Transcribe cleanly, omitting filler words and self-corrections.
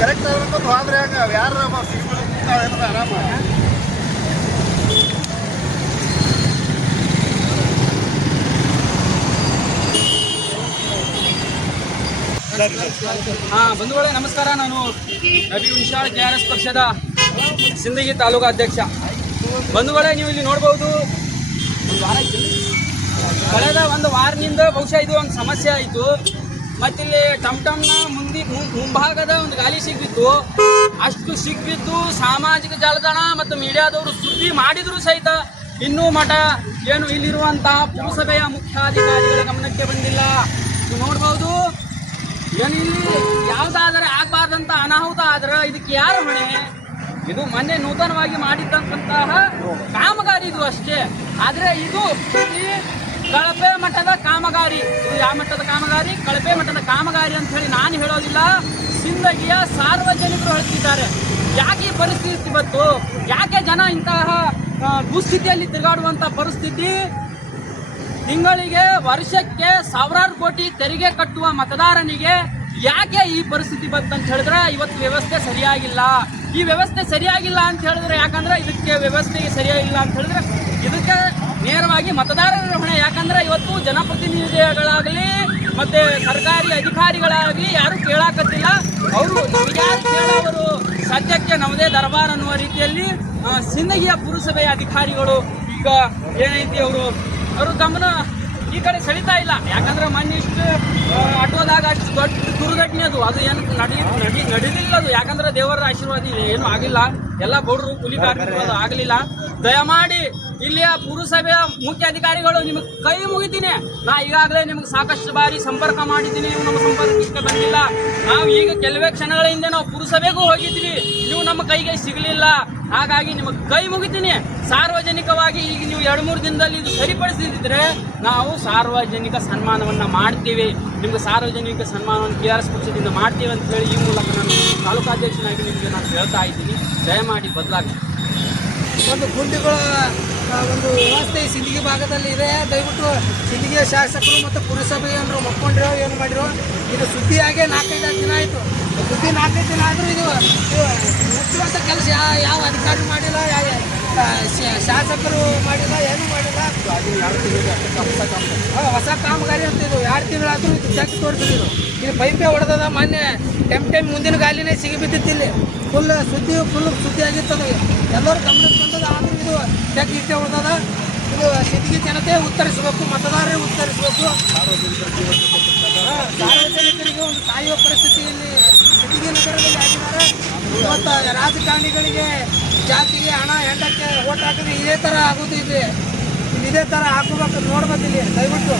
Correct ಆದ್ರೆ ಹಂಗ ಯಾರು ಆರಾಮ ಬಂಧುಗಳೇ ನಮಸ್ಕಾರ. ನಾನು ನಬಿ ಉನ್ಶಾಳ್ KRS ಪಕ್ಷದ ಸಿಂದಗಿ ತಾಲೂಕಾ ಅಧ್ಯಕ್ಷ. ಬಂಧುಗಳೇ, ನೀವು ಇಲ್ಲಿ ನೋಡ್ಬೋದು, ಕಳೆದ ಒಂದು ವಾರದಿಂದ ಬಹುಶಃ ಇದು ಒಂದು ಸಮಸ್ಯೆ ಆಯಿತು. ಮತ್ತಿಲ್ಲಿ ಟಮ್ಟಮ್ನ ಮುಂಭಾಗದ ಒಂದು ಗಾಲಿ ಸಿಗ್ಬಿತ್ತು. ಅಷ್ಟು ಸಿಗ್ಬಿದ್ದು ಸಾಮಾಜಿಕ ಜಾಲತಾಣ ಮತ್ತು ಮೀಡಿಯಾದವರು ಸುದ್ದಿ ಮಾಡಿದ್ರು ಸಹಿತ ಇನ್ನೂ ಮಠ ಏನು ಇಲ್ಲಿರುವಂತಹ ಪುರಸಭೆಯ ಮುಖ್ಯಾಧಿಕಾರಿಗಳ ಗಮನಕ್ಕೆ ಬಂದಿಲ್ಲ. ನೀವು ನೋಡ್ಬೋದು, ಏನಿಲ್ಲಿ ಯಾವುದಾದರೆ ಆಗಬಾರ್ದಂತ ಅನಾಹುತ ಆದ್ರೆ ಇದಕ್ಕೆ ಯಾರು ಹೊಣೆ? ಇದು ಮೊನ್ನೆ ನೂತನವಾಗಿ ಮಾಡಿದ್ದಂತಹ ಕಾಮಗಾರಿ ಇದು ಅಷ್ಟೇ. ಆದರೆ ಇದು ಕಳಪೆ ಮಟ್ಟದ ಕಾಮಗಾರಿ. ಇದು ಯಾವ ಮಟ್ಟದ ಕಾಮಗಾರಿ? ಕಳಪೆ ಮಟ್ಟದ ಕಾಮಗಾರಿ ಅಂತ ಹೇಳಿ ನಾನು ಹೇಳೋದಿಲ್ಲ, ಸಿಂದಗಿಯ ಸಾರ್ವಜನಿಕರು ಹೇಳ್ತಿದ್ದಾರೆ. ಯಾಕೆ ಈ ಪರಿಸ್ಥಿತಿ ಬಂತು? ಯಾಕೆ ಜನ ಇಂತಹ ದುಸ್ಥಿತಿಯಲ್ಲಿ ತಿರುಗಾಡುವಂಥ ಪರಿಸ್ಥಿತಿ? ತಿಂಗಳಿಗೆ ವರ್ಷಕ್ಕೆ ಸಾವಿರಾರು ಕೋಟಿ ತೆರಿಗೆ ಕಟ್ಟುವ ಮತದಾರನಿಗೆ ಯಾಕೆ ಈ ಪರಿಸ್ಥಿತಿ ಬಂತಂತ ಹೇಳಿದ್ರೆ ಇವತ್ತು ವ್ಯವಸ್ಥೆ ಸರಿಯಾಗಿಲ್ಲ. ಈ ವ್ಯವಸ್ಥೆ ಸರಿಯಾಗಿಲ್ಲ ಅಂತ ಹೇಳಿದ್ರೆ ಯಾಕಂದ್ರೆ ಇದಕ್ಕೆ ವ್ಯವಸ್ಥೆಗೆ ಸರಿಯಾಗಿಲ್ಲ ಅಂತ ಹೇಳಿದ್ರೆ ಇದಕ್ಕೆ ನೇರವಾಗಿ ಮತದಾರರ ಹೊಣೆ. ಯಾಕಂದ್ರೆ ಇವತ್ತು ಜನಪ್ರತಿನಿಧಿಗಳಾಗಲಿ ಮತ್ತೆ ಸರ್ಕಾರಿ ಅಧಿಕಾರಿಗಳಾಗಲಿ ಯಾರು ಕೇಳಾಕತ್ತಿಲ್ಲ. ಅವರು ಯಾರು ಕೇಳೋರು? ಸದ್ಯಕ್ಕೆ ನಮ್ಮದೇ ದರ್ಬಾರ್ ಅನ್ನುವ ರೀತಿಯಲ್ಲಿ ಸಿಂದಗಿಯ ಪುರಸಭೆಯ ಅಧಿಕಾರಿಗಳು ಈಗ ಏನೈತಿ ಅವರು ಗಮನ ಈ ಕಡೆ ಸೆಳಿತಾ ಇಲ್ಲ. ಯಾಕಂದ್ರೆ ಮೊನ್ನೆ ಇಷ್ಟು ಆಟೋದಾಗ ಅಷ್ಟು ದೊಡ್ಡ ದುರ್ಘಟನೆ ಅದು ಏನು ನಡೀಲಿಲ್ಲ ಅದು. ಯಾಕಂದ್ರೆ ದೇವರ ಆಶೀರ್ವಾದ ಏನು ಆಗಿಲ್ಲ. ಎಲ್ಲ ಬಡವರು ಕೂಲಿ ಕಾರ್ಮಿಕರು ಅದು ಆಗಲಿಲ್ಲ. ದಯಮಾಡಿ ಇಲ್ಲಿಯ ಪುರಸಭೆಯ ಮುಖ್ಯ ಅಧಿಕಾರಿಗಳು ನಿಮಗೆ ಕೈ ಮುಗಿತೀನಿ. ನಾ ಈಗಾಗಲೇ ನಿಮ್ಗೆ ಸಾಕಷ್ಟು ಬಾರಿ ಸಂಪರ್ಕ ಮಾಡಿದ್ದೀನಿ, ನೀವು ನಮ್ಮ ಸಂಪರ್ಕಕ್ಕೆ ಬಂದಿಲ್ಲ. ನಾವು ಈಗ ಕೆಲವೇ ಕ್ಷಣಗಳ ಹಿಂದೆ ನಾವು ಪುರಸಭೆಗೂ ಹೋಗಿದ್ವಿ, ನೀವು ನಮ್ಮ ಕೈಗೆ ಸಿಗಲಿಲ್ಲ. ಹಾಗಾಗಿ ನಿಮಗೆ ಕೈ ಮುಗಿತೀನಿ. ಸಾರ್ವಜನಿಕವಾಗಿ ಈಗ ನೀವು 2-3 ದಿನದಲ್ಲಿ ಇದು ಸರಿಪಡಿಸಿದ್ರೆ ನಾವು ಸಾರ್ವಜನಿಕ ಸನ್ಮಾನವನ್ನು ಮಾಡ್ತೀವಿ. ನಿಮ್ಗೆ ಸಾರ್ವಜನಿಕ ಸನ್ಮಾನವನ್ನು KRS ಪಕ್ಷದಿಂದ ಮಾಡ್ತೀವಿ ಅಂತ ಹೇಳಿ ಈ ಮೂಲಕ ನಾನು ತಾಲೂಕಾಧ್ಯಕ್ಷನಾಗಿ ನಿಮಗೆ ನಾನು ಹೇಳ್ತಾ ಇದ್ದೀನಿ. ದಯಮಾಡಿ ಬದಲಾಗಿ ಒಂದು ಗುಂಡಿಗಳ ಒಂದು ವ್ಯವಸ್ಥೆ ಸಿಂದಗಿ ಭಾಗದಲ್ಲಿ ಇದೆ. ದಯವಿಟ್ಟು ಸಿಂದಗಿಯ ಶಾಸಕರು ಮತ್ತು ಪುರಸಭೆಯವರು ಒಪ್ಕೊಂಡಿರೋ ಏನು ಮಾಡಿರೋ ಇದು ಸುದ್ದಿಯಾಗೇ 4-5 ದಿನ ಆಯಿತು. ಸುದ್ದಿ 4-5 ದಿನ ಆದರೂ ಇದು ಮುಚ್ಚುವಂಥ ಕೆಲಸ ಯಾವ ಅಧಿಕಾರಿ ಮಾಡಿಲ್ಲ, ಶಾಸಕರು ಮಾಡಿಲ್ಲ, ಏನೂ ಮಾಡಿಲ್ಲ. ಹೊಸ ಕಾಮಗಾರಿ ಅಂತ ಇದು 2 ತಿಂಗಳಾದರೂ ಇದು ಚೆಕ್ ತೋರಿಸಿದ್ರು. ಇಲ್ಲಿ ಪೈಪೇ ಹೊಡೆದದ. ಮೊನ್ನೆ ಟೈಮ್ ಮುಂದಿನ ಗಾಲಿನೇ ಸಿಗಿಬಿದ್ದಿತ್ತು. ಇಲ್ಲಿ ಫುಲ್ ಸುದ್ದಿ ಆಗಿರ್ತದೆ. ಎಲ್ಲರೂ ಗಮನಕ್ಕೆ ಬಂದದ. ಆದರೂ ಇದು ಚೆಕ್ ಇಟ್ಟೆ ಹೊಡೆದದ. ಇದು ಸಿಂದಗಿ ಜನತೆ ಉತ್ತರಿಸಬೇಕು, ಮತದಾರರೇ ಉತ್ತರಿಸಬೇಕು. ಸಾರ್ವಜನಿಕರಿಗೆ ಒಂದು ಕಾಯುವ ಪರಿಸ್ಥಿತಿಯಲ್ಲಿ ಸಿಂದಗಿ ನಗರದಲ್ಲಿ ಆಗಿದ್ದಾರೆ. ಇವತ್ತು ರಾಜಕಾರಣಿಗಳಿಗೆ ಜಾತಿಗೆ ಹಣ ಹೆಂಡಕ್ಕೆ ಓಟ್ ಹಾಕಿದ್ರೆ ಇದೇ ಥರ ಆಗೋದು. ಇದೇ ಥರ ಹಾಕೋಬೇಕು, ನೋಡ್ಬೇಕು ಇಲ್ಲಿ ದಯವಿಟ್ಟು.